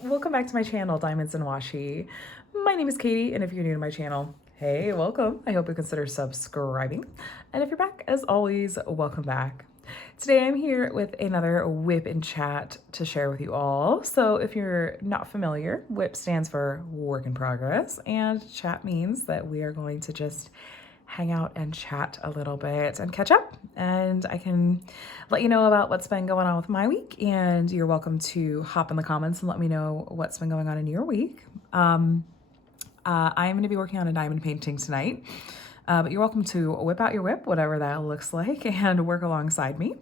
welcome back to my channel, Diamonds and Washi. My name is Katie, and if you're new to my channel, hey, welcome. I hope you consider subscribing. And if you're back, as always, welcome back. Today I'm here with another WIP and Chat to share with you all. So if you're not familiar, WIP stands for work in progress, and chat means that we are going to just hang out and chat a little bit and catch up, and I can let you know about what's been going on with my week, and you're welcome to hop in the comments and let me know what's been going on in your week. I'm going to be working on a diamond painting tonight, but you're welcome to whip out your whip, whatever that looks like, and work alongside me.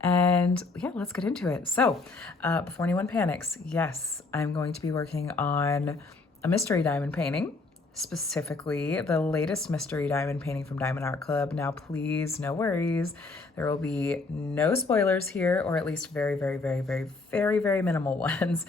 And yeah, let's get into it. So before anyone panics, yes, I'm going to be working on a mystery diamond painting, specifically the latest mystery diamond painting from Diamond Art Club. Now, please, no worries. There will be no spoilers here, or at least very, very, very, very, very, very minimal ones.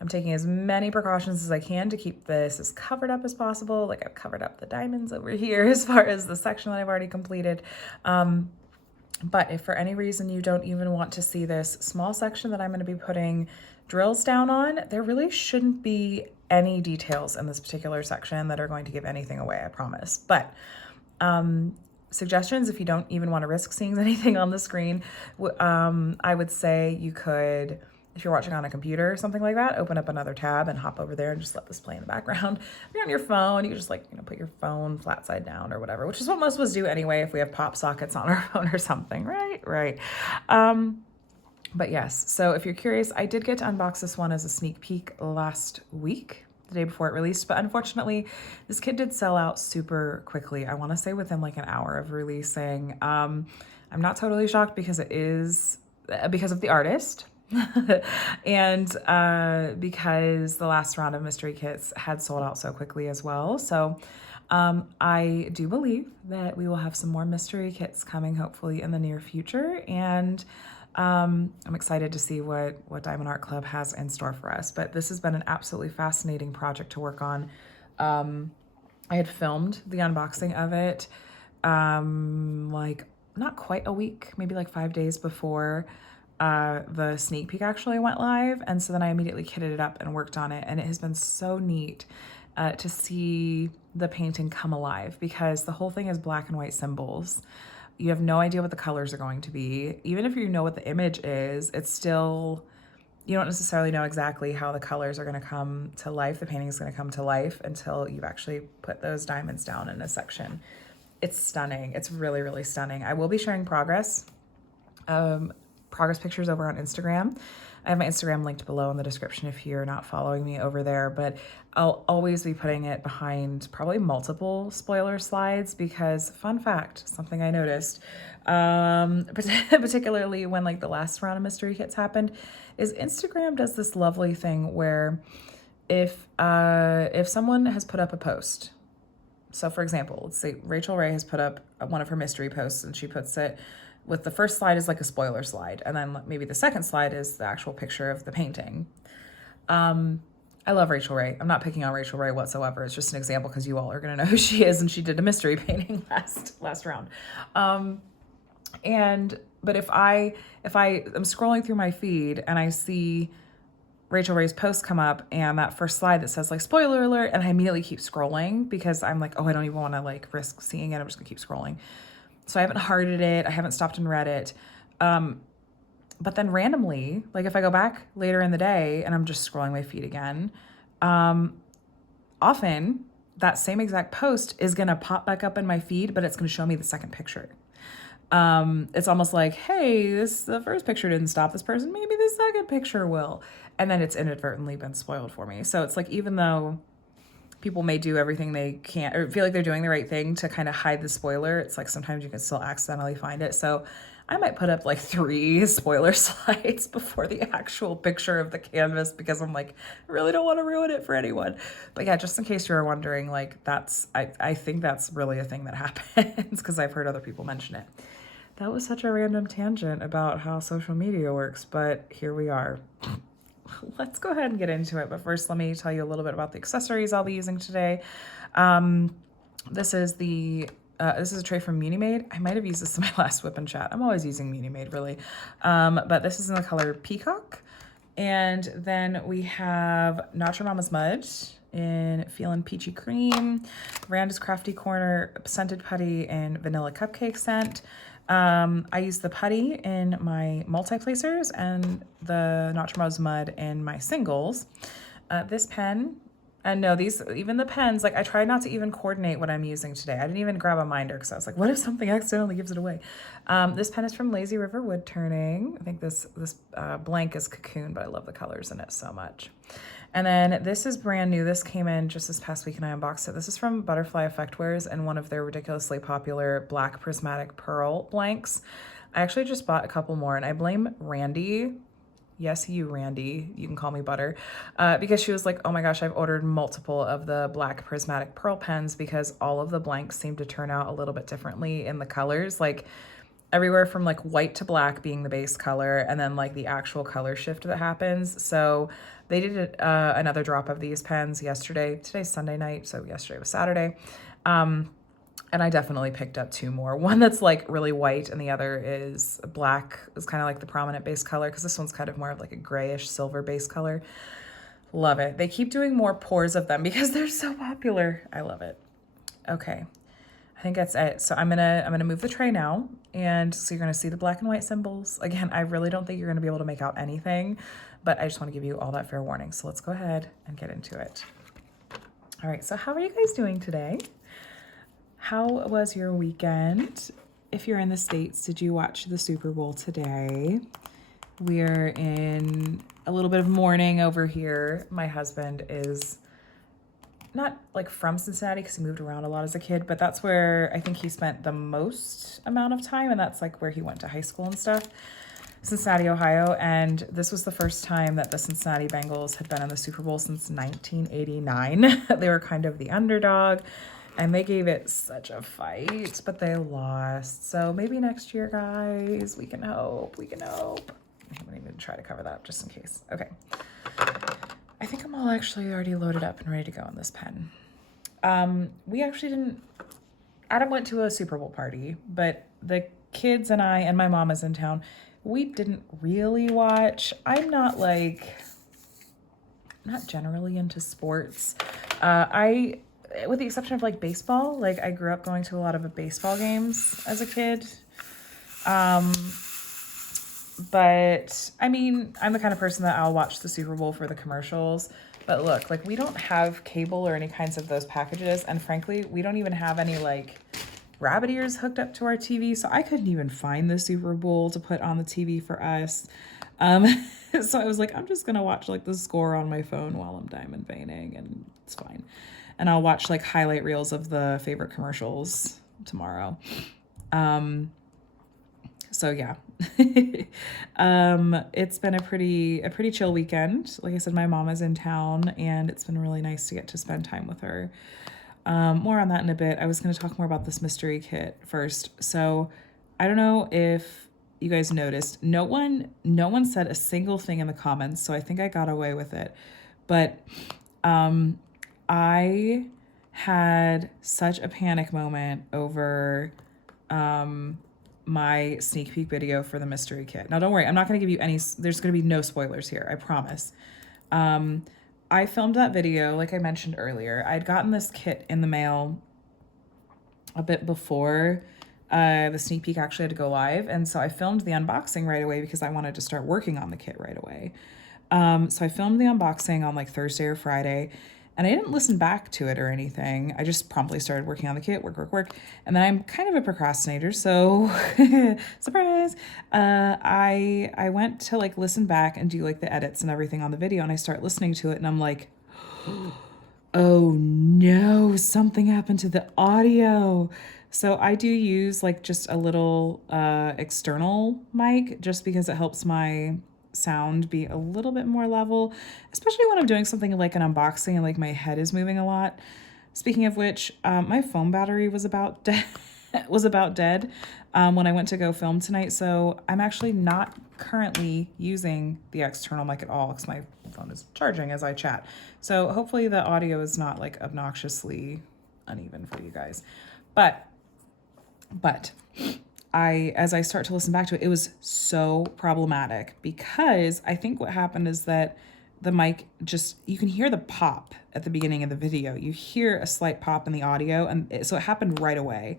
I'm taking as many precautions as I can to keep this as covered up as possible. Like, I've covered up the diamonds over here as far as the section that I've already completed. But if for any reason you don't even want to see this small section that I'm going to be putting drills down on, there really shouldn't be any details in this particular section that are going to give anything away, I promise. But suggestions, if you don't even want to risk seeing anything on the screen, I would say you could, if you're watching on a computer or something like that, open up another tab and hop over there and just let this play in the background. If you're on your phone, you can just put your phone flat side down or whatever, which is what most of us do anyway if we have pop sockets on our phone or something, right? But yes, so if you're curious, I did get to unbox this one as a sneak peek last week, the day before it released, but unfortunately, this kit did sell out super quickly. I want to say within like an hour of releasing. I'm not totally shocked because it is because of the artist. And because the last round of mystery kits had sold out so quickly as well. So I do believe that we will have some more mystery kits coming hopefully in the near future, and I'm excited to see what Diamond Art Club has in store for us. But this has been an absolutely fascinating project to work on. I had filmed the unboxing of it like not quite a week, maybe like 5 days before the sneak peek actually went live. And so then I immediately kitted it up and worked on it. And it has been so neat to see the painting come alive, because the whole thing is black and white symbols. You have no idea what the colors are going to be. Even if you know what the image is, it's still, you don't necessarily know exactly how the colors are going to come to life. The painting is going to come to life until you've actually put those diamonds down in a section. It's stunning. It's really, really stunning. I will be sharing progress pictures over on Instagram. I have my Instagram linked below in the description if you're not following me over there, but I'll always be putting it behind probably multiple spoiler slides, because fun fact, something I noticed, particularly when like the last round of mystery kits happened, is Instagram does this lovely thing where if someone has put up a post, so for example, let's say Rachel Ray has put up one of her mystery posts, and she puts it with the first slide is like a spoiler slide, and then maybe the second slide is the actual picture of the painting. I love Rachel Ray. I'm not picking on Rachel Ray whatsoever. It's just an example because you all are gonna know who she is, and she did a mystery painting last round. But if I am scrolling through my feed and I see Rachel Ray's post come up and that first slide that says like spoiler alert, and I immediately keep scrolling because I'm like, oh, I don't even want to like risk seeing it. I'm just gonna keep scrolling. So I haven't hearted it. I haven't stopped and read it. But then randomly, like if I go back later in the day and I'm just scrolling my feed again, often that same exact post is going to pop back up in my feed, but it's going to show me the second picture. It's almost like, hey, the first picture didn't stop this person. Maybe the second picture will. And then it's inadvertently been spoiled for me. So it's like, even though people may do everything they can or feel like they're doing the right thing to kind of hide the spoiler, it's like sometimes you can still accidentally find it. So I might put up like 3 spoiler slides before the actual picture of the canvas, because I'm like, I really don't want to ruin it for anyone. But yeah, just in case you were wondering, like I think that's really a thing that happens, because I've heard other people mention it. That was such a random tangent about how social media works, but here we are. Let's go ahead and get into it. But first, let me tell you a little bit about the accessories I'll be using today. This is a tray from Muni-Made. I might have used this in my last WIP and Chat. I'm always using Muni-Made, really. But this is in the color Peacock. And then we have Not Your Mama's Mud in Feelin' Peachy Cream, Miranda's Crafty Corner Scented Putty in Vanilla Cupcake Scent. I use the putty in my multi-placers and the Not Your Mama's Mud in my singles. This pen, and no, even the pens, like I tried not to even coordinate what I'm using today. I didn't even grab a minder because I was like, what if something accidentally gives it away? This pen is from Lazy River Wood Turning. I think this blank is Cocoon, but I love the colors in it so much. And then this is brand new. This came in just this past week and I unboxed it. This is from Butterfly Effectwares and one of their ridiculously popular black prismatic pearl blanks. I actually just bought a couple more and I blame Randy. Yes, you, Randy, you can call me Butter, because she was like, oh my gosh, I've ordered multiple of the black prismatic pearl pens because all of the blanks seem to turn out a little bit differently in the colors, like everywhere from like white to black being the base color and then like the actual color shift that happens. So they did another drop of these pens yesterday. Today's Sunday night, so yesterday was Saturday. And I definitely picked up two more. One that's like really white and the other is black. It's kind of like the prominent base color because this one's kind of more of like a grayish silver base color. Love it. They keep doing more pours of them because they're so popular. I love it. Okay, I think that's it. So I'm gonna move the tray now, and so you're gonna see the black and white symbols. Again, I really don't think you're gonna be able to make out anything, but I just want to give you all that fair warning. So let's go ahead and get into it. All right, so how are you guys doing today? How was your weekend? If you're in the States, did you watch the Super Bowl today? We're in a little bit of mourning over here. My husband is not like from Cincinnati because he moved around a lot as a kid, but that's where I think he spent the most amount of time, and that's like where he went to high school and stuff. Cincinnati, Ohio, and this was the first time that the Cincinnati Bengals had been in the Super Bowl since 1989. They were kind of the underdog. And they gave it such a fight, but they lost. So maybe next year, guys, we can hope. We can hope. I'm going to try to cover that up just in case. Okay. I think I'm all actually already loaded up and ready to go on this pen. We actually didn't... Adam went to a Super Bowl party, but the kids and I and my mom is in town. We didn't really watch. I'm not generally into sports. With the exception of like baseball, like I grew up going to a lot of baseball games as a kid. But I mean, I'm the kind of person that I'll watch the Super Bowl for the commercials. But look, like we don't have cable or any kinds of those packages. And frankly, we don't even have any like rabbit ears hooked up to our TV. So I couldn't even find the Super Bowl to put on the TV for us. So I was like, I'm just going to watch like the score on my phone while I'm diamond painting and it's fine. And I'll watch like highlight reels of the favorite commercials tomorrow. So yeah, it's been a pretty chill weekend. Like I said, my mom is in town and it's been really nice to get to spend time with her. More on that in a bit. I was going to talk more about this mystery kit first. So I don't know if you guys noticed, no one said a single thing in the comments. So I think I got away with it, but, I had such a panic moment over my sneak peek video for the mystery kit. Now, don't worry, I'm not going to give you there's going to be no spoilers here, I promise. I filmed that video, like I mentioned earlier. I'd gotten this kit in the mail a bit before the sneak peek actually had to go live. And so I filmed the unboxing right away because I wanted to start working on the kit right away. So I filmed the unboxing on like Thursday or Friday. And I didn't listen back to it or anything. I just promptly started working on the kit, work. And then I'm kind of a procrastinator, so surprise. I went to like listen back and do like the edits and everything on the video, and I start listening to it and I'm like, oh no, something happened to the audio. So I do use like just a little external mic just because it helps my sound be a little bit more level, especially when I'm doing something like an unboxing and like my head is moving a lot. Speaking of which, my phone battery was about dead when I went to go film tonight. So I'm actually not currently using the external mic at all because my phone is charging as I chat. So hopefully the audio is not like obnoxiously uneven for you guys. But as I start to listen back to it, it was so problematic because I think what happened is that the mic just, you can hear the pop at the beginning of the video. You hear a slight pop in the audio, and so it happened right away.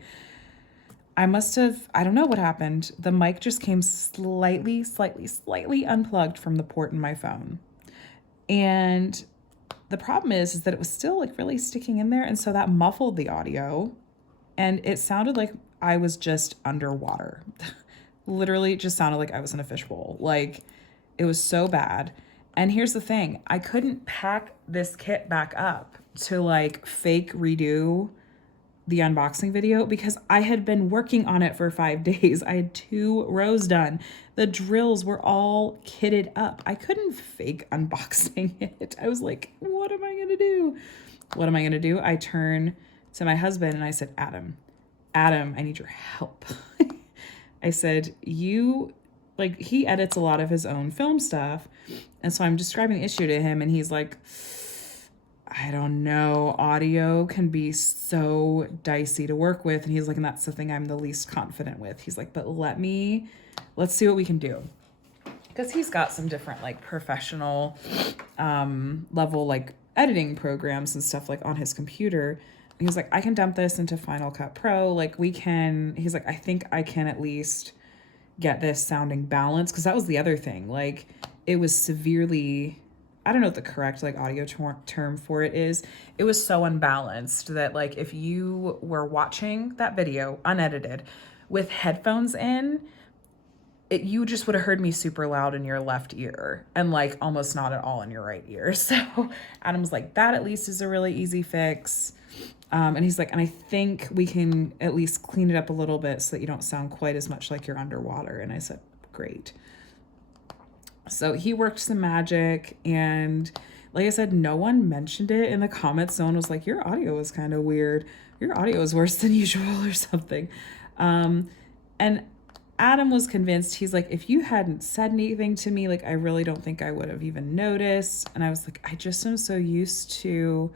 I don't know what happened. The mic just came slightly unplugged from the port in my phone. And the problem is that it was still like really sticking in there. And so that muffled the audio, and it sounded like I was just underwater. Literally, it just sounded like I was in a fishbowl. Like, it was so bad. And here's the thing, I couldn't pack this kit back up to like fake redo the unboxing video because I had been working on it for 5 days. I had 2 rows done. The drills were all kitted up. I couldn't fake unboxing it. I was like, what am I gonna do? What am I gonna do? I turn to my husband and I said, Adam, I need your help. I said, he edits a lot of his own film stuff. And so I'm describing the issue to him and he's like, I don't know, audio can be so dicey to work with. And he's like, and that's the thing I'm the least confident with. He's like, but let's see what we can do. Because he's got some different like professional level like editing programs and stuff like on his computer. He was like, I can dump this into Final Cut Pro. He's like, I think I can at least get this sounding balanced. Because that was the other thing. Like, it was severely, I don't know what the correct like audio term for it is. It was so unbalanced that like if you were watching that video unedited with headphones in, you just would have heard me super loud in your left ear and like almost not at all in your right ear. So Adam was like, that at least is a really easy fix. And he's like, and I think we can at least clean it up a little bit so that you don't sound quite as much like you're underwater. And I said, great. So he worked some magic, and like I said, no one mentioned it in the comments. No one was like, your audio is kind of weird. Your audio is worse than usual or something. And Adam was convinced. He's like, if you hadn't said anything to me, like, I really don't think I would have even noticed. And I was like, I just am so used to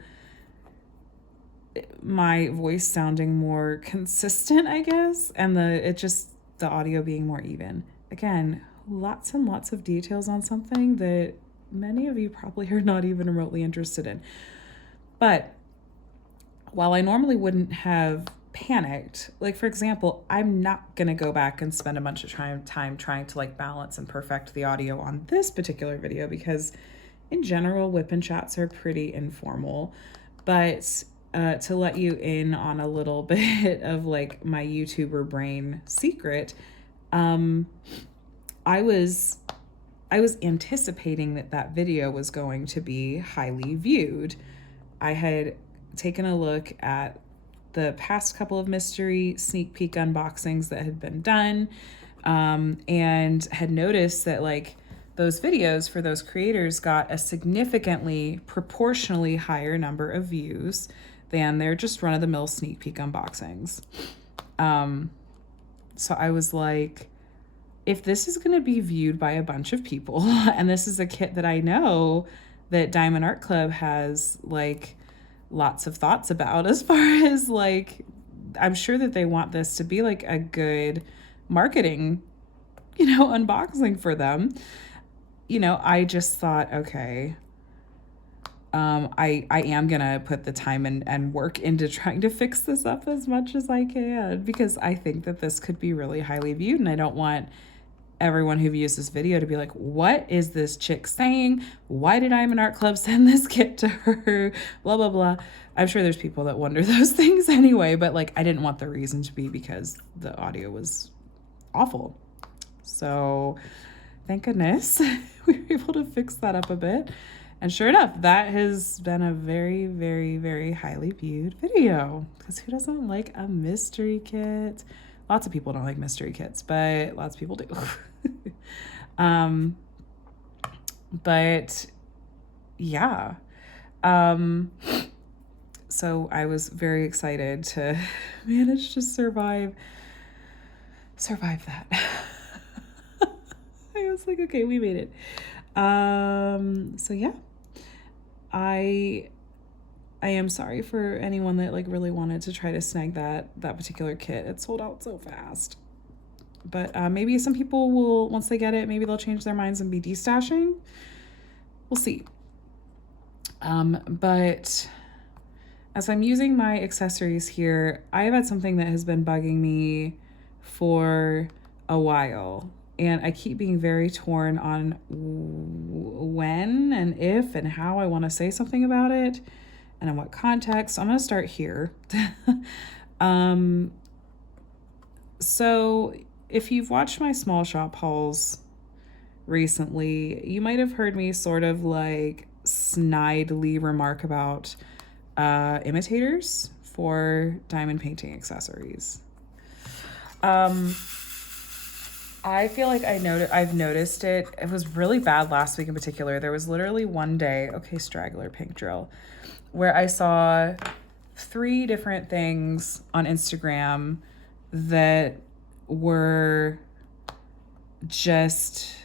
my voice sounding more consistent, I guess. And the audio being more even. Again, lots and lots of details on something that many of you probably are not even remotely interested in. But while I normally wouldn't have panicked, like for example, I'm not going to go back and spend a bunch of time trying to like balance and perfect the audio on this particular video because in general, WIP and Chats are pretty informal. But to let you in on a little bit of like my YouTuber brain secret, I was anticipating that video was going to be highly viewed. I had taken a look at the past couple of mystery sneak peek unboxings that had been done, and had noticed that like those videos for those creators got a significantly proportionally higher number of views than their just run-of-the-mill sneak peek unboxings. So I was like, if this is going to be viewed by a bunch of people, and this is a kit that I know that Diamond Art Club has like lots of thoughts about as far as like, I'm sure that they want this to be like a good marketing, unboxing for them. I just thought, okay, I am going to put the time and work into trying to fix this up as much as I can, because I think that this could be really highly viewed, and I don't want everyone who views this video to be like, what is this chick saying? Why did Diamond Art Club send this kit to her? Blah, blah, blah. I'm sure there's people that wonder those things anyway, but like, I didn't want the reason to be because the audio was awful. So thank goodness we were able to fix that up a bit. And sure enough, that has been a very, very, very highly viewed video, because who doesn't like a mystery kit? Lots of people don't like mystery kits, but lots of people do. But yeah. So I was very excited to manage to survive that. I was like, okay, we made it. So yeah, I am sorry for anyone that like really wanted to try to snag that particular kit. It sold out so fast. But maybe some people will, once they get it, maybe they'll change their minds and be destashing. We'll see. But as I'm using my accessories here, I have had something that has been bugging me for a while. And I keep being very torn on when and if and how I want to say something about it and in what context. So I'm going to start here. So if you've watched my small shop hauls recently, you might have heard me sort of like snidely remark about imitators for diamond painting accessories. I feel like I've noticed it. It was really bad last week in particular. There was literally one day, okay, straggler pink drill, where I saw 3 different things on Instagram that were just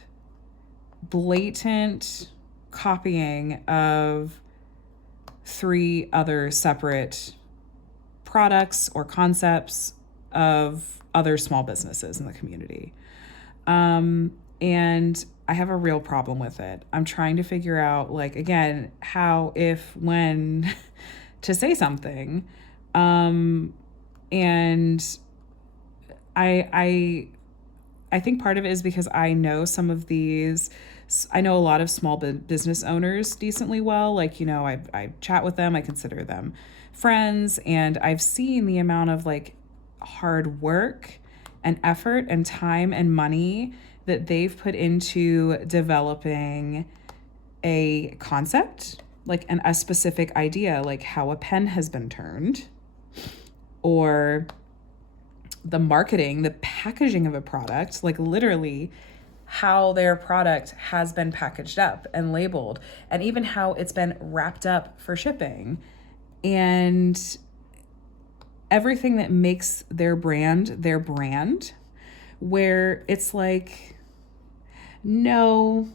blatant copying of 3 other separate products or concepts of other small businesses in the community. And I have a real problem with it. I'm trying to figure out, like, again, how, if, when to say something. And I think part of it is because I know some of these, I know a lot of small business owners decently well. Like, you know, I chat with them, I consider them friends, and I've seen the amount of like hard work and effort and time and money that they've put into developing a concept, like a specific idea, like how a pen has been turned, or the marketing, the packaging of a product, like literally how their product has been packaged up and labeled, and even how it's been wrapped up for shipping, and everything that makes their brand, where it's like no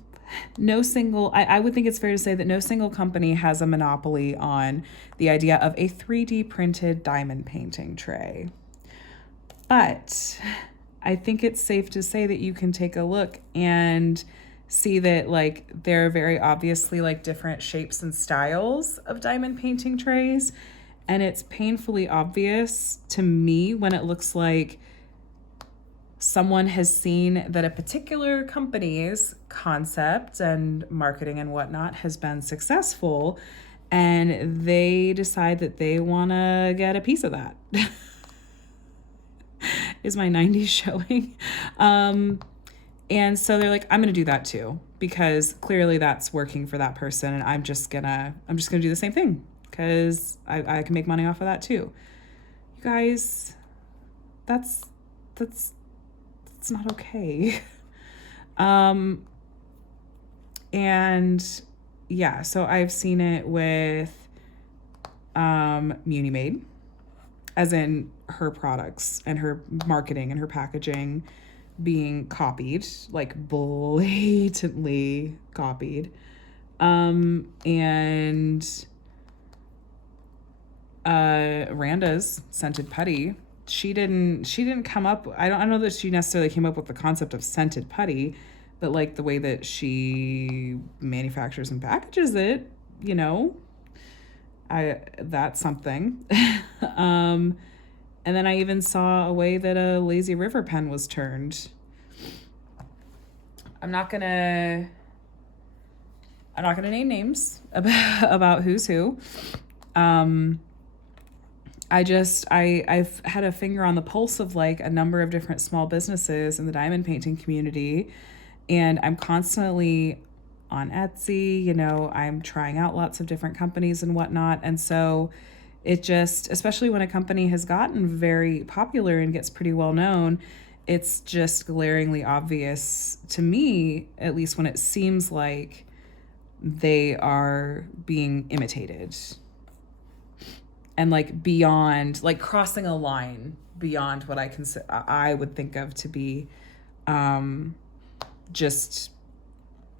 single, I would think it's fair to say that no single company has a monopoly on the idea of a 3D printed diamond painting tray. But I think it's safe to say that you can take a look and see that like there are very obviously like different shapes and styles of diamond painting trays. And it's painfully obvious to me when it looks like someone has seen that a particular company's concept and marketing and whatnot has been successful, and they decide that they want to get a piece of that. Is my 90s showing? And so they're like, I'm going to do that too, because clearly that's working for that person. And I'm just gonna do the same thing because I can make money off of that too. You guys, that's not okay. And yeah, so I've seen it with Muni Maid, as in her products and her marketing and her packaging being copied, like blatantly copied. And Randa's scented putty, she didn't come up, I don't know that she necessarily came up with the concept of scented putty, but like the way that she manufactures and packages it, you know, that's something. And then I even saw a way that a lazy river pen was turned. I'm not gonna name names about who's who. I've had a finger on the pulse of like a number of different small businesses in the diamond painting community, and I'm constantly on Etsy, you know, I'm trying out lots of different companies and whatnot. And so it just, especially when a company has gotten very popular and gets pretty well known, it's just glaringly obvious to me, at least when it seems like they are being imitated. And like beyond, like crossing a line beyond what I would think of to be just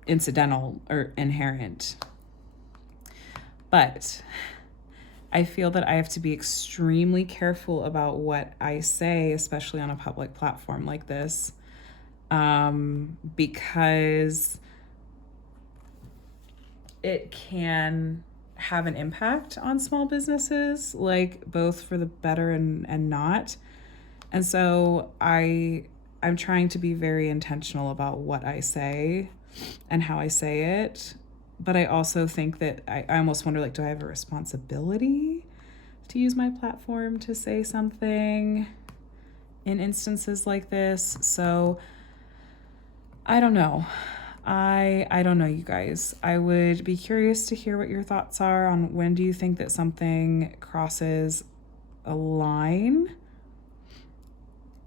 incidental or inherent. But I feel that I have to be extremely careful about what I say, especially on a public platform like this, because it can have an impact on small businesses, like both for the better and not. And so I'm trying to be very intentional about what I say and how I say it. But I also think that I almost wonder, like, do I have a responsibility to use my platform to say something in instances like this? So I don't know. I don't know, you guys. I would be curious to hear what your thoughts are on when do you think that something crosses a line.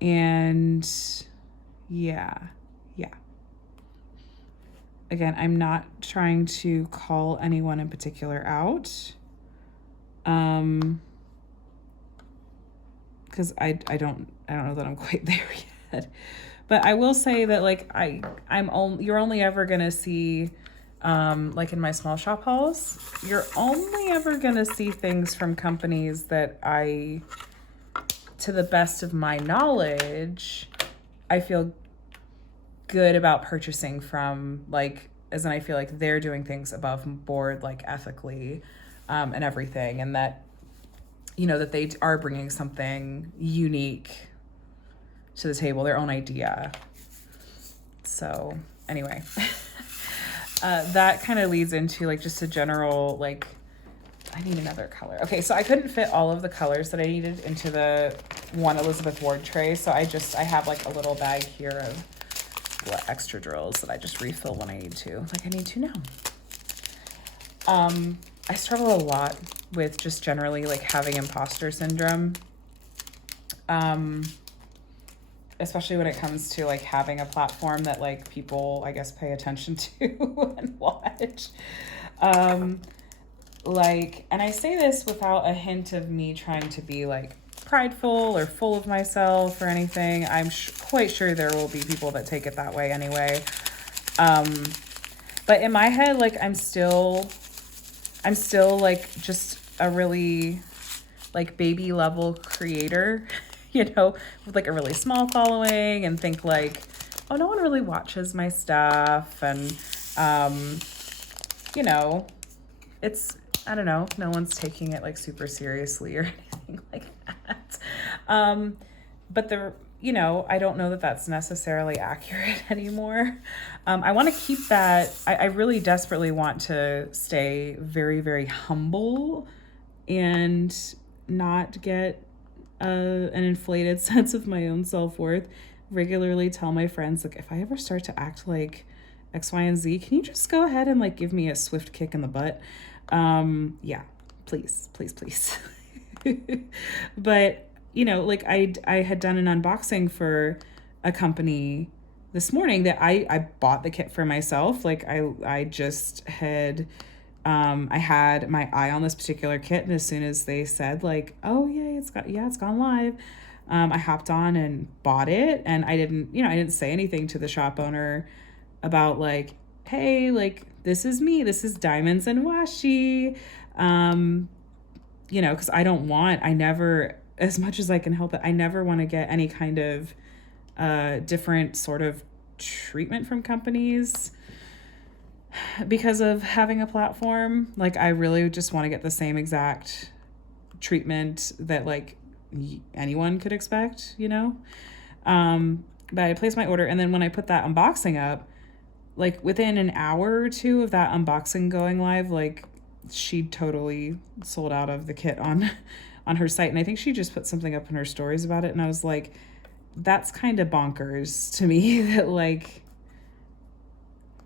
And yeah. Again, I'm not trying to call anyone in particular out. Because I don't know that I'm quite there yet. But I will say that, like, you're only ever gonna see, like in my small shop hauls, you're only ever gonna see things from companies that to the best of my knowledge, I feel good about purchasing from, like, as in I feel like they're doing things above board, like ethically, and everything, and that, you know, that they are bringing something unique to the table, their own idea. So anyway, that kind of leads into, like, just a general, like, I need another color. Okay, so I couldn't fit all of the colors that I needed into the one Elizabeth Ward tray, so I have like a little bag here of extra drills that I just refill when I need to. Like, I need to now. I struggle a lot with just generally, like, having imposter syndrome. Especially when it comes to, like, having a platform that, like, people, I guess, pay attention to and watch. Like, and I say this without a hint of me trying to be, like, prideful or full of myself or anything. I'm quite sure there will be people that take it that way anyway. But in my head, like, I'm still like just a really, like, baby level creator, you know, with, like, a really small following, and think, like, oh, no one really watches my stuff. And, you know, I don't know, no one's taking it, like, super seriously or anything like that. But you know, I don't know that that's necessarily accurate anymore. I want to keep that. I really desperately want to stay very, very humble and not get an inflated sense of my own self-worth. Regularly tell my friends, like, if I ever start to act like X, Y, and Z, can you just go ahead and, like, give me a swift kick in the butt? Yeah, please. But, you know, like, I had done an unboxing for a company this morning that I bought the kit for myself. Like, I just had, I had my eye on this particular kit, and as soon as they said, like, oh yeah, it's gone live, I hopped on and bought it. And I didn't say anything to the shop owner about, like, hey, like, this is me, this is Diamonds and Washi, you know, because I never, as much as I can help it, I never want to get any kind of different sort of treatment from companies because of having a platform. Like, I really just want to get the same exact treatment that, like, anyone could expect, you know? But I placed my order, and then when I put that unboxing up, like, within an hour or two of that unboxing going live, like, she totally sold out of the kit on her site. And I think she just put something up in her stories about it. And I was like, that's kind of bonkers to me that, like,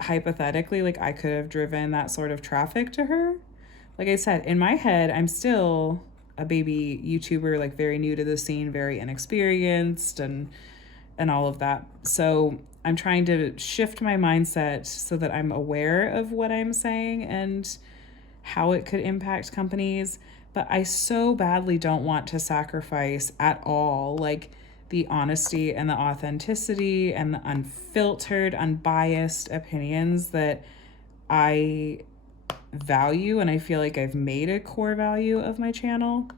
hypothetically, like, I could have driven that sort of traffic to her. Like I said, in my head, I'm still a baby YouTuber, like, very new to the scene, very inexperienced, and all of that. So I'm trying to shift my mindset so that I'm aware of what I'm saying and how it could impact companies. But I so badly don't want to sacrifice at all, like, the honesty and the authenticity and the unfiltered, unbiased opinions that I value, and I feel like I've made a core value of my channel.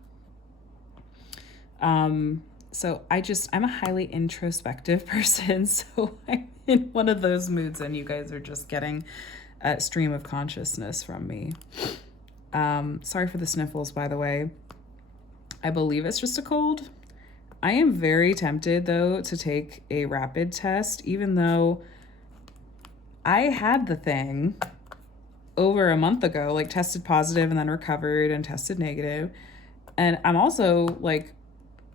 So I'm a highly introspective person, so I'm in one of those moods, and you guys are just getting a stream of consciousness from me. Sorry for the sniffles, by the way. I believe it's just a cold. I am very tempted, though, to take a rapid test, even though I had the thing over a month ago, like tested positive and then recovered and tested negative. And I'm also like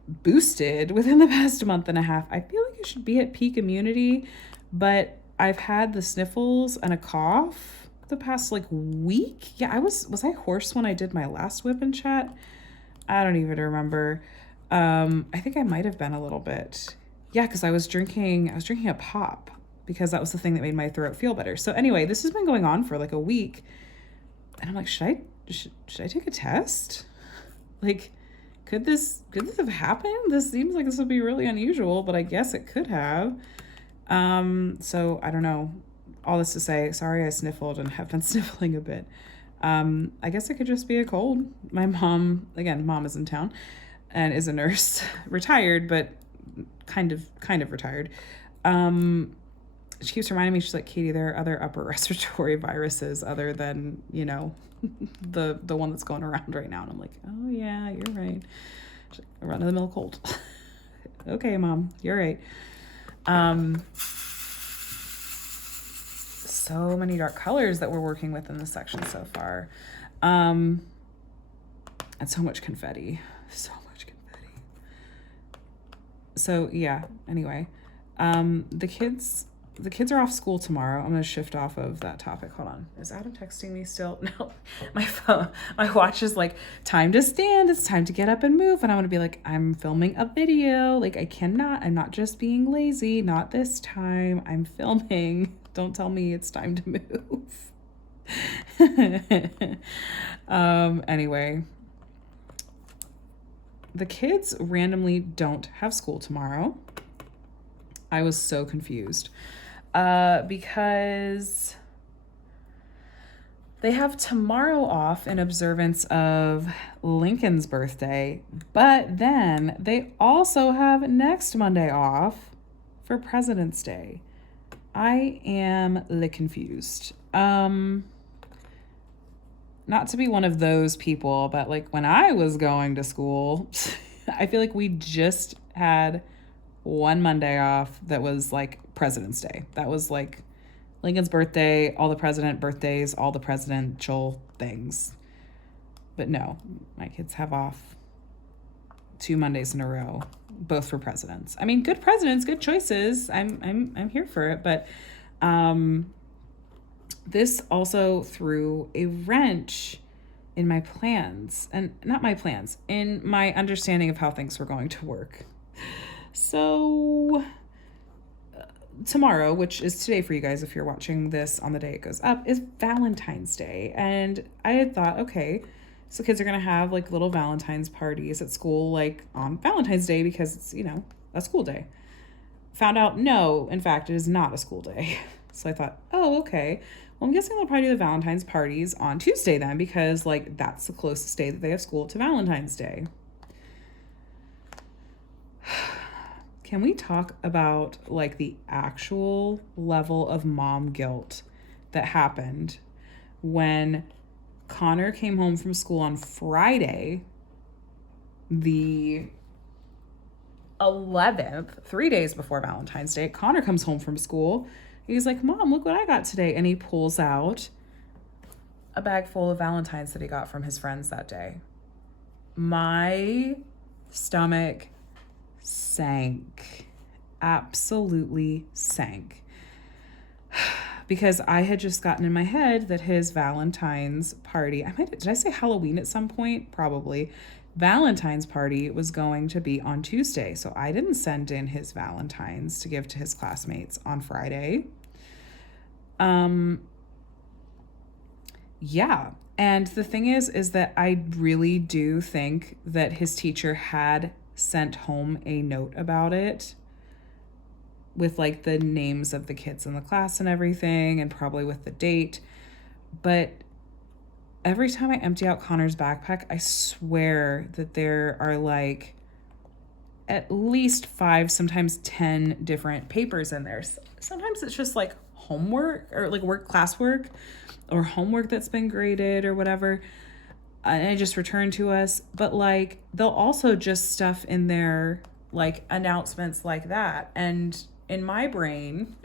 boosted within the past month and a half. I feel like I should be at peak immunity, but I've had the sniffles and a cough the past like week. Yeah, was I hoarse when I did my last WIP and Chat? I don't even remember. I think I might have been a little bit. Yeah, because I was drinking a pop because that was the thing that made my throat feel better. So anyway, this has been going on for like a week, and I'm like, should I take a test? Like, could this have happened? This seems like this would be really unusual, but I guess it could have. So I don't know. All this to say, sorry I sniffled and have been sniffling a bit. I guess it could just be a cold. My mom is in town and is a nurse, retired, but kind of retired. She keeps reminding me, she's like, Katie, there are other upper respiratory viruses other than, you know, the one that's going around right now. And I'm like, oh yeah, you're right. She's like, a run-of-the-mill cold. Okay, Mom, you're right. So many dark colors that we're working with in this section so far. And so much confetti. So yeah, anyway, the kids are off school tomorrow. I'm going to shift off of that topic. Hold on. Is Adam texting me still? No, my watch is like, time to stand. It's time to get up and move. And I'm going to be like, I'm filming a video. Like I'm not just being lazy. Not this time. I'm filming. Don't tell me it's time to move. Anyway, the kids randomly don't have school tomorrow. I was so confused because they have tomorrow off in observance of Lincoln's birthday, but then they also have next Monday off for President's Day. I am confused. Not to be one of those people, but like when I was going to school, I feel like we just had one Monday off that was like President's Day. That was like Lincoln's birthday, all the president birthdays, all the presidential things. But no, my kids have off 2 Mondays in a row, both for presidents. I mean, good presidents, good choices. I'm here for it, but this also threw a wrench in my plans, and not my plans, in my understanding of how things were going to work. So tomorrow, which is today for you guys if you're watching this on the day it goes up, is Valentine's Day. And I had thought, okay, so kids are going to have like little Valentine's parties at school, like on Valentine's Day, because it's, you know, a school day. Found out, no, in fact, it is not a school day. So I thought, oh, okay. Well, I'm guessing they'll probably do the Valentine's parties on Tuesday then, because like that's the closest day that they have school to Valentine's Day. Can we talk about like the actual level of mom guilt that happened when Connor came home from school on Friday, the 11th, 3 days before Valentine's Day? Connor comes home from school. He's like, Mom, look what I got today. And he pulls out a bag full of Valentines that he got from his friends that day. My stomach sank, absolutely sank, because I had just gotten in my head that his Valentine's party, did I say Halloween at some point? Probably. Valentine's party was going to be on Tuesday, so I didn't send in his Valentines to give to his classmates on Friday. Yeah. And the thing is that I really do think that his teacher had sent home a note about it with like the names of the kids in the class and everything, and probably with the date. But every time I empty out Connor's backpack, I swear that there are like at least 5, sometimes 10 different papers in there. Sometimes it's just like homework or like classwork or homework that's been graded or whatever. And I just return to us. But like, they'll also just stuff in there like announcements like that. And in my brain,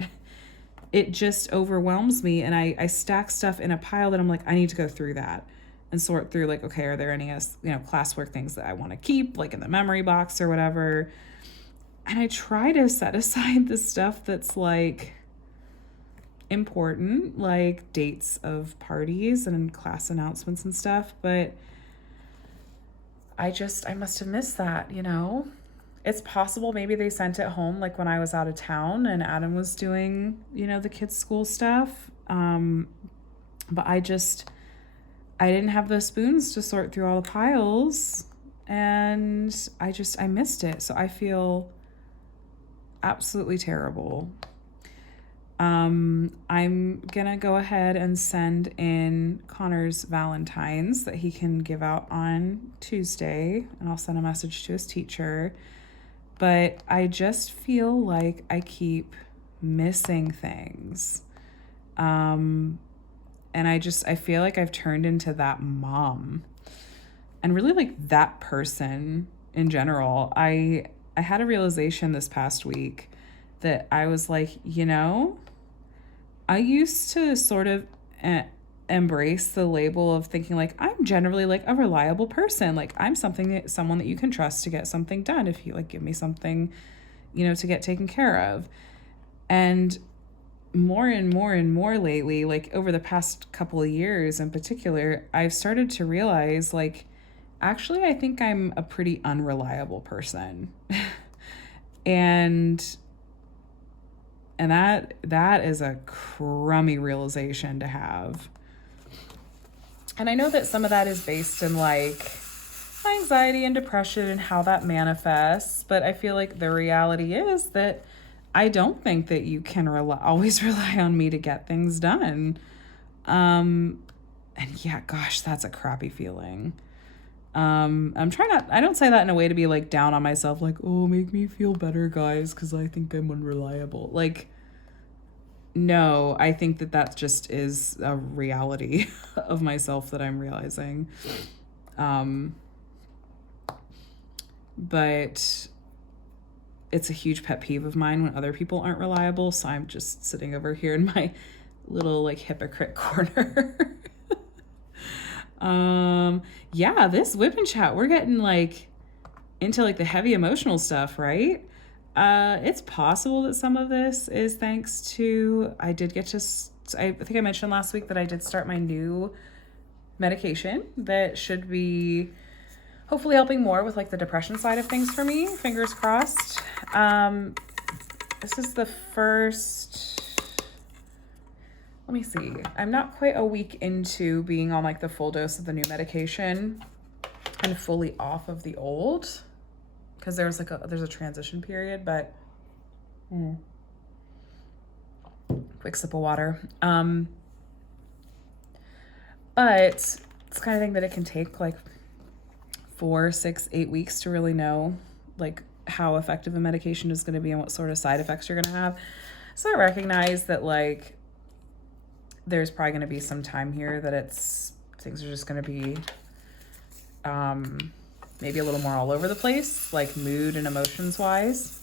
it just overwhelms me. And I stack stuff in a pile that I'm like, I need to go through that and sort through like, okay, are there any, classwork things that I want to keep like in the memory box or whatever? And I try to set aside the stuff that's like important, like dates of parties and class announcements and stuff. But I must have missed that, It's possible maybe they sent it home like when I was out of town and Adam was doing, the kids' school stuff. But I didn't have the spoons to sort through all the piles, and I missed it. So I feel absolutely terrible. I'm gonna go ahead and send in Connor's Valentine's that he can give out on Tuesday, and I'll send a message to his teacher. But I just feel like I keep missing things. And I feel like I've turned into that mom and really like that person in general. I had a realization this past week that I was like, I used to sort of embrace the label of thinking like, I'm generally like a reliable person. Like I'm someone that you can trust to get something done if you like give me something, to get taken care of. And more and more and more lately, like over the past couple of years in particular, I've started to realize like, actually, I think I'm a pretty unreliable person. and that is a crummy realization to have. And I know that some of that is based in like anxiety and depression and how that manifests, but I feel like the reality is that I don't think that you can always rely on me to get things done. And yeah, gosh, that's a crappy feeling. I'm trying not, I don't say that in a way to be like down on myself, like, oh, make me feel better, guys, because I think I'm unreliable. Like, no, I think that just is a reality of myself that I'm realizing. But it's a huge pet peeve of mine when other people aren't reliable. So I'm just sitting over here in my little like hypocrite corner. Yeah, this WIP and Chat, we're getting like into like the heavy emotional stuff, right? It's possible that some of this is thanks to, I think I mentioned last week that I did start my new medication that should be hopefully helping more with like the depression side of things for me. Fingers crossed. This is the first, let me see. I'm not quite a week into being on like the full dose of the new medication and fully off of the old, because there's a transition period, but quick sip of water. But it's the kind of thing that it can take like 4, 6, 8 weeks to really know like how effective a medication is going to be and what sort of side effects you're going to have. So I recognize that like there's probably going to be some time here that things are just going to be maybe a little more all over the place, like mood and emotions wise.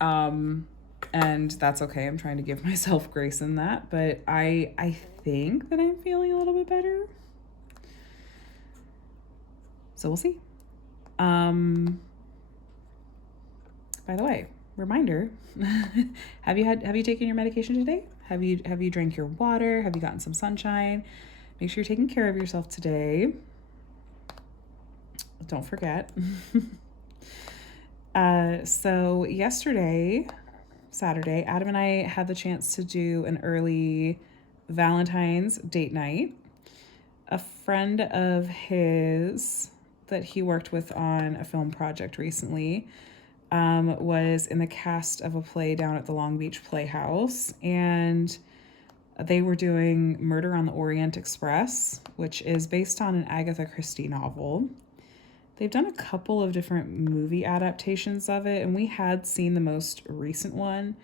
And that's okay. I'm trying to give myself grace in that, but I think that I'm feeling a little bit better. So we'll see. By the way, reminder, have you taken your medication today? Have you drank your water? Have you gotten some sunshine? Make sure you're taking care of yourself today. Don't forget. So yesterday, Saturday, Adam and I had the chance to do an early Valentine's date night. A friend of his that he worked with on a film project recently was in the cast of a play down at the Long Beach Playhouse, and They were doing Murder on the Orient Express, which is based on an Agatha Christie novel. They've done a couple of different movie adaptations of it, and we had seen the most recent one.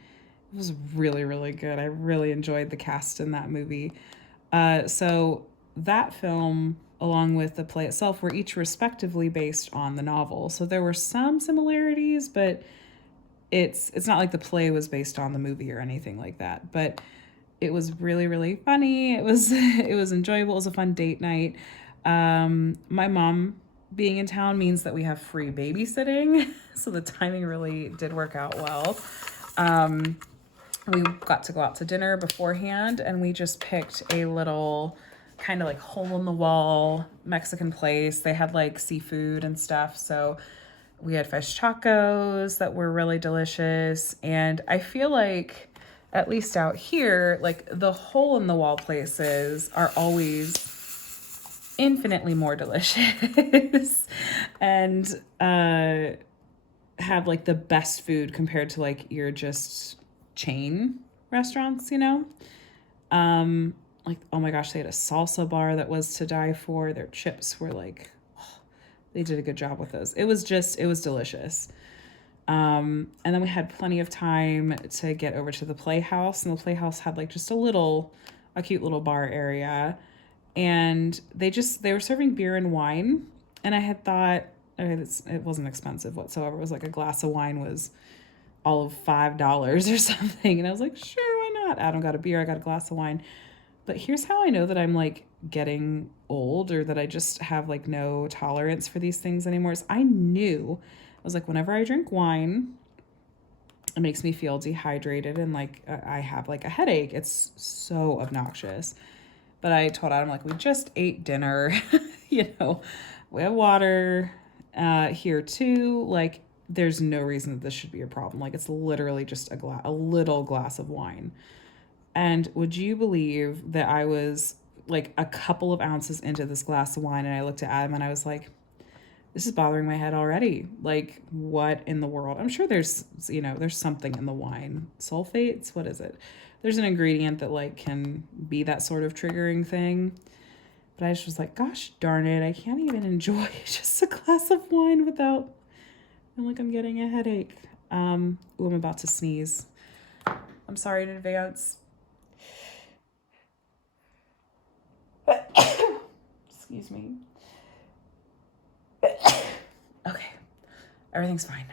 It was really, really good. I really enjoyed the cast in that movie. So that film, along with the play itself, were each respectively based on the novel. So there were some similarities, but it's not like the play was based on the movie or anything like that. But it was really, really funny. It was it was enjoyable. It was a fun date night. My mom being in town means that we have free babysitting, so the timing really did work out well. We got to go out to dinner beforehand, and we just picked a little kind of like hole-in-the-wall Mexican place. They had like seafood and stuff, so we had fish tacos that were really delicious. And I feel like, at least out here, like the hole-in-the-wall places are always infinitely more delicious and have like the best food compared to like your just chain restaurants, you know? Like, oh my gosh, they had a salsa bar that was to die for. Their chips were like, oh, they did a good job with those. It was delicious. And then we had plenty of time to get over to the Playhouse, and the Playhouse had like just a cute little bar area. And they were serving beer and wine. And I had thought, okay, it wasn't expensive whatsoever. It was like a glass of wine was all of $5 or something. And I was like, sure, why not? Adam got a beer, I got a glass of wine. But here's how I know that I'm like getting old, or that I just have like no tolerance for these things anymore, is I was like, whenever I drink wine, it makes me feel dehydrated and like I have like a headache. It's so obnoxious. But I told Adam, like, we just ate dinner, you know, we have water here too. Like, there's no reason that this should be a problem. Like, it's literally just a little glass of wine. And would you believe that I was like a couple of ounces into this glass of wine, and I looked at Adam and I was like, this is bothering my head already. Like, what in the world? I'm sure there's something in the wine. Sulfates? What is it? There's an ingredient that like can be that sort of triggering thing. But I just was like, gosh darn it, I can't even enjoy just a glass of wine without feeling like I'm getting a headache. I'm about to sneeze. I'm sorry in advance. Excuse me. Okay, everything's fine.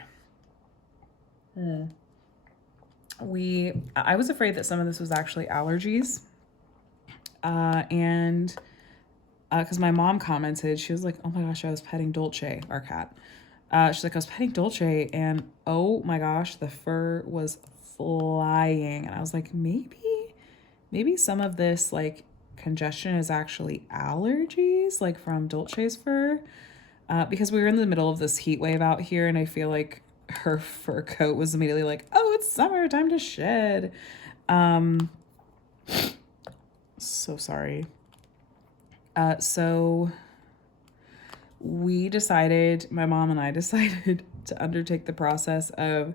I was afraid that some of this was actually allergies. And because my mom commented, she was like, oh my gosh, I was petting Dolce, our cat. She's like, I was petting Dolce, and oh my gosh, the fur was flying. And I was like, maybe some of this like congestion is actually allergies, like from Dolce's fur. Because we were in the middle of this heat wave out here, and I feel like her fur coat was immediately like, oh, it's summer, time to shed. So sorry. So my mom and I decided to undertake the process of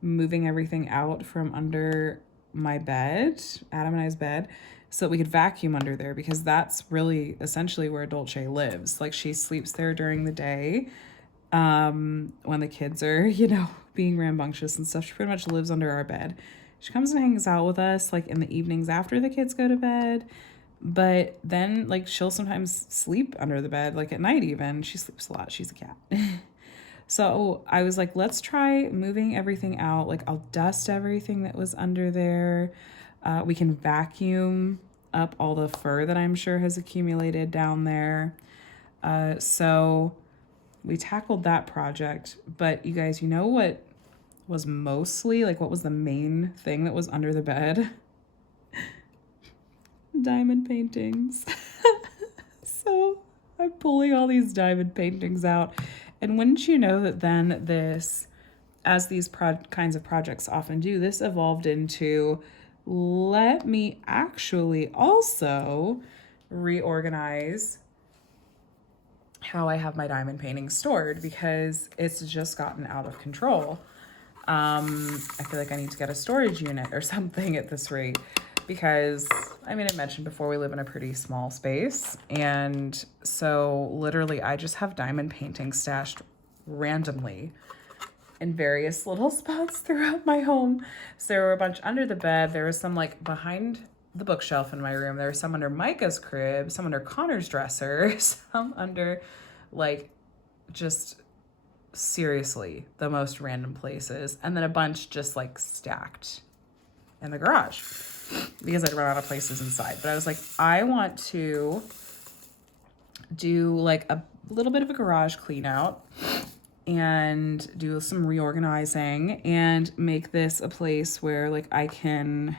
moving everything out from under my bed, Adam and I's bed, so that we could vacuum under there, because that's really essentially where Dolce lives. Like, she sleeps there during the day. When the kids are, being rambunctious and stuff, she pretty much lives under our bed. She comes and hangs out with us like in the evenings after the kids go to bed. But then like she'll sometimes sleep under the bed, like at night even. She sleeps a lot. She's a cat. So I was like, let's try moving everything out. Like, I'll dust everything that was under there. We can vacuum up all the fur that I'm sure has accumulated down there. So we tackled that project. But you guys, you know what was mostly, like, what was the main thing that was under the bed? Diamond paintings. So I'm pulling all these diamond paintings out. And wouldn't you know that then this, as these kinds of projects often do, this evolved into, let me actually also reorganize how I have my diamond paintings stored, because it's just gotten out of control. I feel like I need to get a storage unit or something at this rate, because I mean, I mentioned before, we live in a pretty small space. And so literally I just have diamond paintings stashed randomly in various little spots throughout my home. So there were a bunch under the bed. There was some like behind the bookshelf in my room. There was some under Micah's crib, some under Connor's dresser, some under like just seriously the most random places. And then a bunch just like stacked in the garage because I'd run out of places inside. But I was like, I want to do like a little bit of a garage clean out and do some reorganizing and make this a place where like I can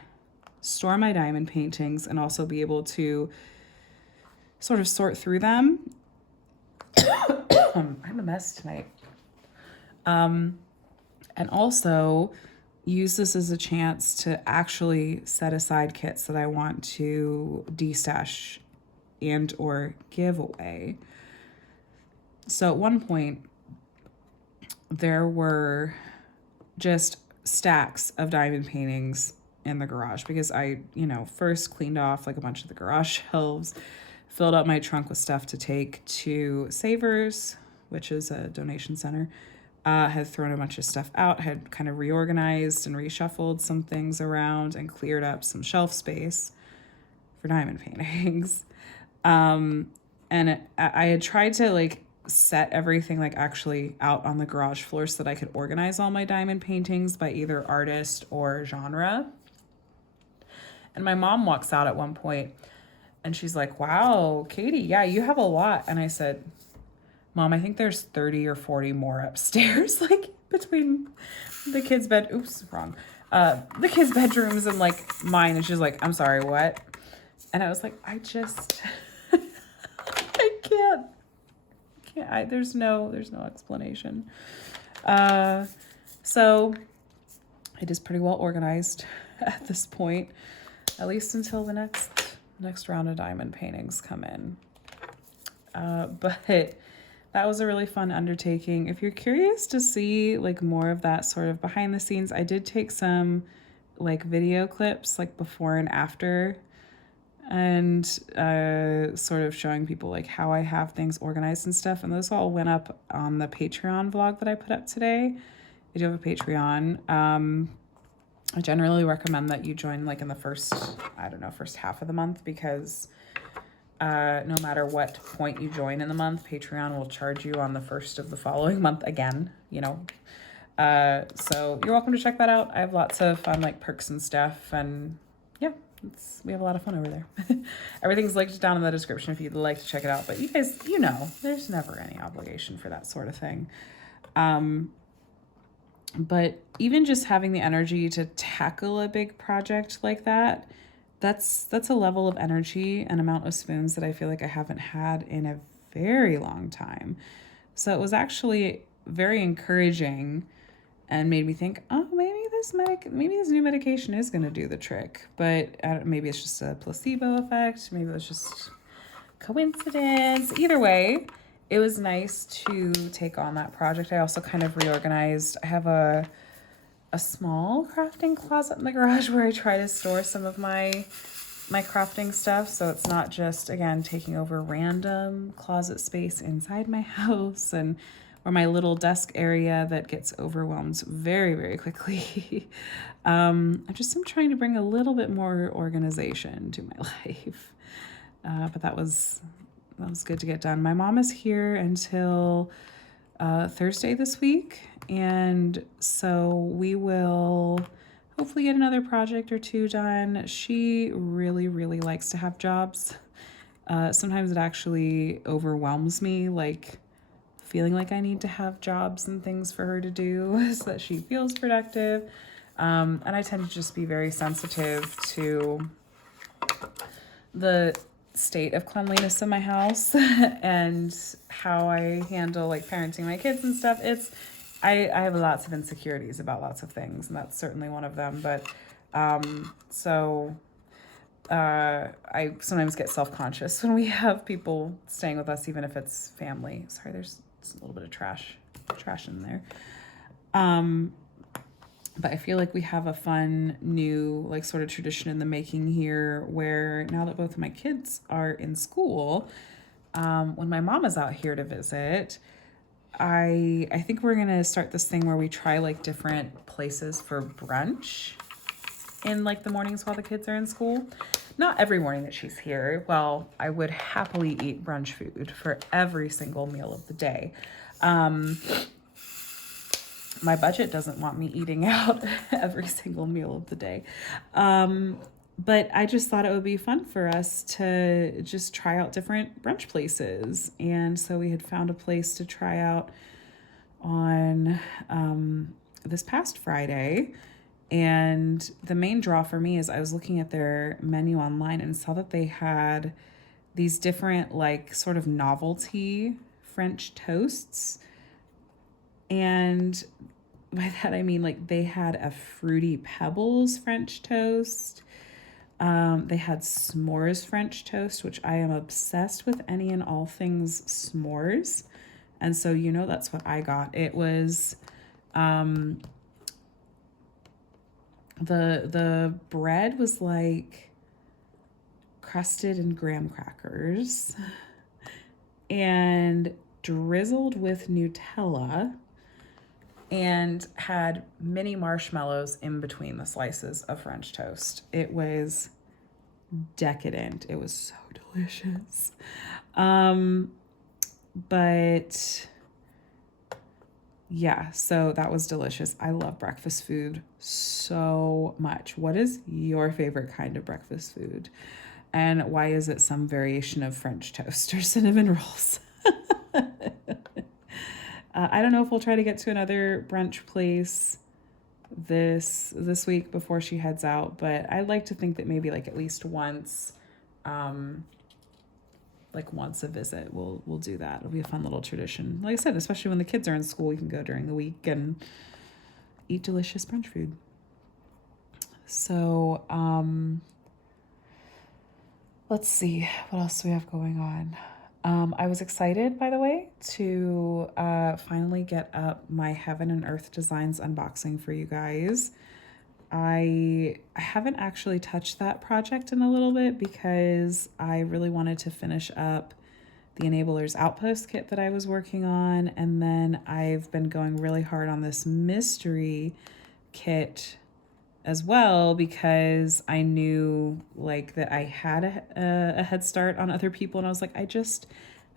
store my diamond paintings and also be able to sort of sort through them. I'm a mess tonight. And also use this as a chance to actually set aside kits that I want to destash and or give away. So at one point, there were just stacks of diamond paintings in the garage because I, first cleaned off like a bunch of the garage shelves, filled up my trunk with stuff to take to Savers, which is a donation center. Had thrown a bunch of stuff out, had kind of reorganized and reshuffled some things around and cleared up some shelf space for diamond paintings. And I had tried to like set everything like actually out on the garage floor so that I could organize all my diamond paintings by either artist or genre. And my mom walks out at one point and she's like, wow, Katie, yeah, you have a lot. And I said, Mom, I think there's 30 or 40 more upstairs, like between the kids' the kids' bedrooms and like mine. And she's like, I'm sorry, what? And I was like, I can't, there's no explanation. So it is pretty well organized at this point, at least until the next round of diamond paintings come in. But that was a really fun undertaking. If you're curious to see like more of that sort of behind the scenes, I did take some like video clips like before and after, and sort of showing people like how I have things organized and stuff. And those all went up on the Patreon vlog that I put up today. I do have a Patreon. I generally recommend that you join like in the first half of the month, because no matter what point you join in the month, Patreon will charge you on the first of the following month again, so you're welcome to check that out. I have lots of fun like perks and stuff, and yeah, we have a lot of fun over there. Everything's linked down in the description if you'd like to check it out, but you guys, there's never any obligation for that sort of thing. But even just having the energy to tackle a big project like that, that's a level of energy and amount of spoons that I feel like I haven't had in a very long time. So it was actually very encouraging and made me think, oh, maybe this new medication is going to do the trick. But maybe it's just a placebo effect. Maybe it's just coincidence. Either way, it was nice to take on that project. I also kind of reorganized. I have a small crafting closet in the garage where I try to store some of my crafting stuff, so it's not just, again, taking over random closet space inside my house, or my little desk area that gets overwhelmed very, very quickly. I'm trying to bring a little bit more organization to my life, but that was good to get done. My mom is here until Thursday this week, and so we will hopefully get another project or two done. She really, really likes to have jobs. Sometimes it actually overwhelms me, like feeling like I need to have jobs and things for her to do so that she feels productive. And I tend to just be very sensitive to the state of cleanliness in my house and how I handle like parenting my kids and stuff. I have lots of insecurities about lots of things, and that's certainly one of them. But I sometimes get self-conscious when we have people staying with us, even if it's family. Sorry, there's a little bit of trash in there. But I feel like we have a fun new like sort of tradition in the making here where now that both of my kids are in school, when my mom is out here to visit, I think we're gonna start this thing where we try like different places for brunch in like the mornings while the kids are in school. Not every morning that she's here. Well, I would happily eat brunch food for every single meal of the day. My budget doesn't want me eating out every single meal of the day. But I just thought it would be fun for us to just try out different brunch places. And so we had found a place to try out on this past Friday. And the main draw for me is I was looking at their menu online and saw that they had these different like sort of novelty French toasts. And by that I mean like they had a Fruity Pebbles French toast. They had s'mores French toast, which I am obsessed with any and all things s'mores. And so, you know, that's what I got. It was, the bread was like crusted in graham crackers and drizzled with Nutella and had mini marshmallows in between the slices of French toast. It was decadent. It was so delicious. But yeah, so that was delicious. I love breakfast food so much. What is your favorite kind of breakfast food? And why is it some variation of French toast or cinnamon rolls? I don't know if we'll try to get to another brunch place this week before she heads out, but I'd like to think that maybe like at least once, once a visit, we'll do that. It'll be a fun little tradition. Like I said, especially when the kids are in school, we can go during the week and eat delicious brunch food. So, let's see, what else do we have going on? I was excited, by the way, to finally get up my Heaven and Earth Designs unboxing for you guys. I haven't actually touched that project in a little bit because I really wanted to finish up the Enablers Outpost kit that I was working on, and then I've been going really hard on this mystery kit as well because I knew like that I had a head start on other people, and I was like, I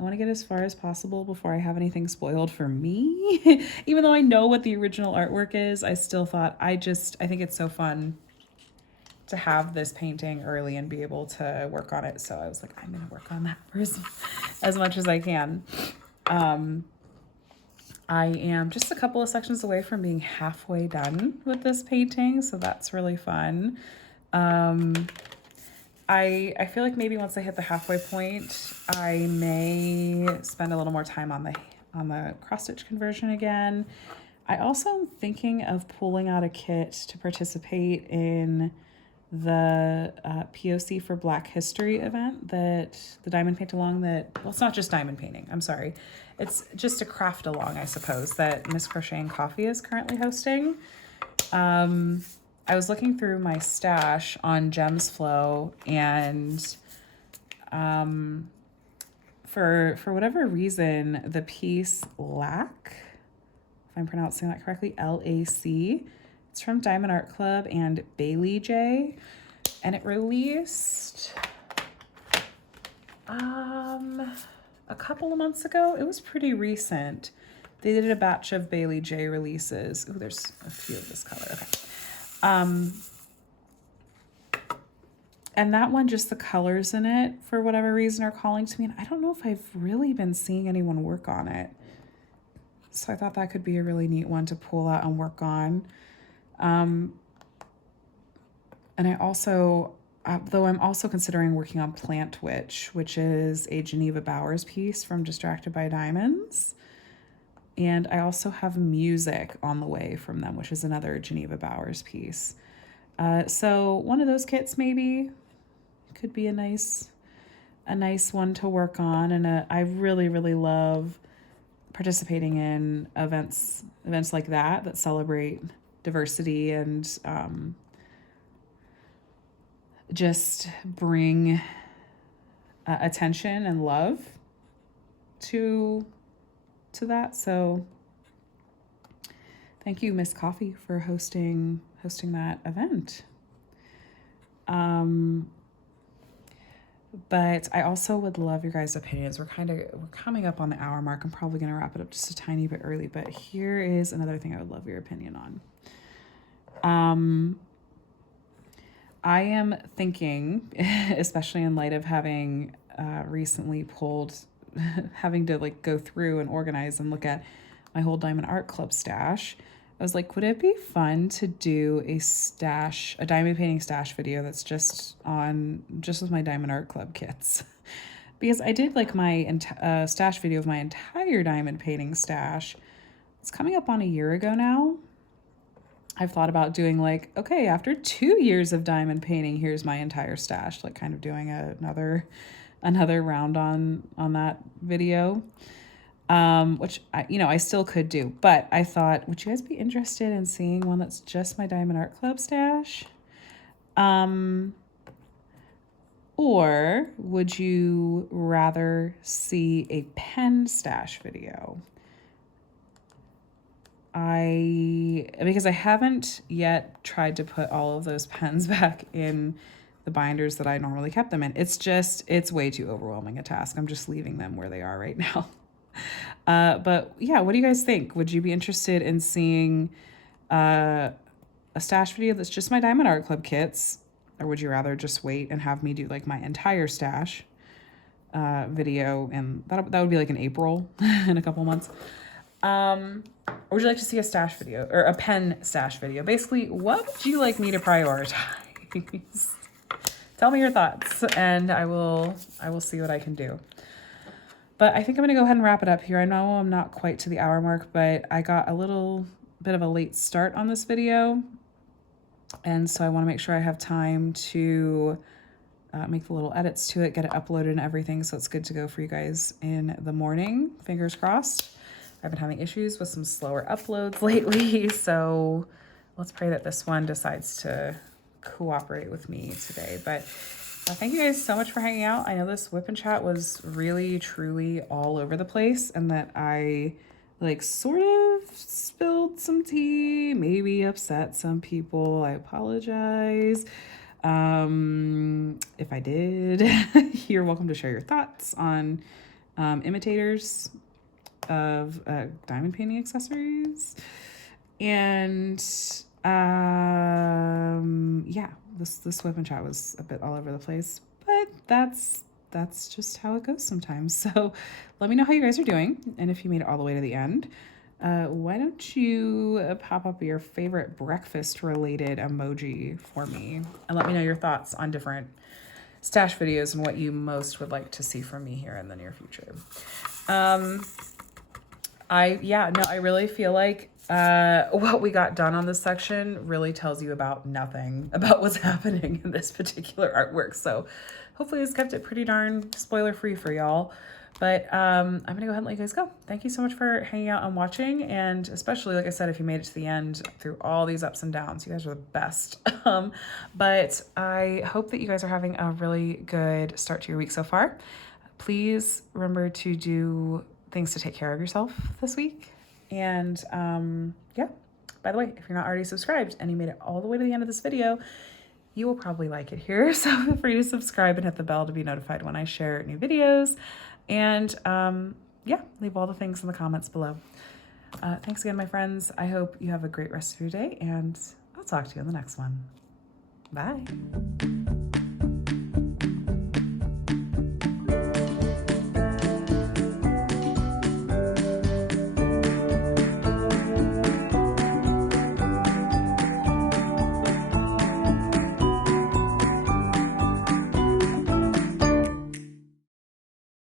want to get as far as possible before I have anything spoiled for me. Even though I know what the original artwork is, I still thought I think it's so fun to have this painting early and be able to work on it. So I was like, I'm gonna work on that for as much as I can. I am just a couple of sections away from being halfway done with this painting, so that's really fun. I feel like maybe once I hit the halfway point, I may spend a little more time on the cross stitch conversion again. I also am thinking of pulling out a kit to participate in the POC for Black History event that the diamond paint along well, it's not just diamond painting, I'm sorry. It's just a craft along, I suppose, that Miss Crochet and Coffee is currently hosting. I was looking through my stash on Gems Flow, and for whatever reason, the piece Lac, if I'm pronouncing that correctly, L-A-C, it's from Diamond Art Club and Bailey J, and it released a couple of months ago. It was pretty recent. They did a batch of Bailey J releases. Ooh, there's a few of this color. Okay. And that one, just the colors in it, for whatever reason, are calling to me. And I don't know if I've really been seeing anyone work on it. So I thought that could be a really neat one to pull out and work on. And I also, though I'm also considering working on Plant Witch, which is a Geneva Bowers piece from Distracted by Diamonds. And I also have Music on the way from them, which is another Geneva Bowers piece. So one of those kits maybe could be a nice one to work on. And I really, really love participating in events like that celebrate diversity and just bring attention and love to that. So thank you, Miss Coffee, for hosting that event. But I also would love your guys' opinions. We're coming up on the hour mark. I'm probably going to wrap it up just a tiny bit early, but here is another thing I would love your opinion on. I am thinking, especially in light of having recently having to like go through and organize and look at my whole Diamond Art Club stash. I was like, would it be fun to do a diamond painting stash video that's just with my Diamond Art Club kits? Because I did like my stash video of my entire diamond painting stash. It's coming up on a year ago now. I've thought about doing like, okay, after 2 years of diamond painting, here's my entire stash, like kind of doing another round on that video. Which I still could do, but I thought, would you guys be interested in seeing one that's just my Diamond Art Club stash? Or would you rather see a pen stash video? Because I haven't yet tried to put all of those pens back in the binders that I normally kept them in. It's way too overwhelming a task. I'm just leaving them where they are right now. But yeah, what do you guys think? Would you be interested in seeing a stash video that's just my Diamond Art Club kits? Or would you rather just wait and have me do like my entire stash video? And that would be like in April in a couple months. Or would you like to see a stash video or a pen stash video? Basically, what would you like me to prioritize? Tell me your thoughts and I will see what I can do. But I think I'm going to go ahead and wrap it up here. I know I'm not quite to the hour mark, but I got a little bit of a late start on this video. And so I want to make sure I have time to make the little edits to it, get it uploaded and everything. So it's good to go for you guys in the morning. Fingers crossed. I've been having issues with some slower uploads lately. So let's pray that this one decides to cooperate with me today. But thank you guys so much for hanging out. I know this WIP and Chat was really, truly all over the place and that I like sort of spilled some tea, maybe upset some people. I apologize. If I did, you're welcome to share your thoughts on imitators of diamond painting accessories. And yeah, this WIP and Chat was a bit all over the place, but that's just how it goes sometimes. So let me know how you guys are doing, and if you made it all the way to the end, why don't you pop up your favorite breakfast related emoji for me and let me know your thoughts on different stash videos and what you most would like to see from me here in the near future. I really feel like what we got done on this section really tells you about nothing about what's happening in this particular artwork. So hopefully it's kept it pretty darn spoiler free for y'all. But I'm going to go ahead and let you guys go. Thank you so much for hanging out and watching. And especially, like I said, if you made it to the end through all these ups and downs, you guys are the best. But I hope that you guys are having a really good start to your week so far. Please remember to do things to take care of yourself this week. And yeah, by the way, if you're not already subscribed and you made it all the way to the end of this video, you will probably like it here. So feel free to subscribe and hit the bell to be notified when I share new videos. And yeah, leave all the things in the comments below. Thanks again, my friends. I hope you have a great rest of your day, and I'll talk to you in the next one. Bye.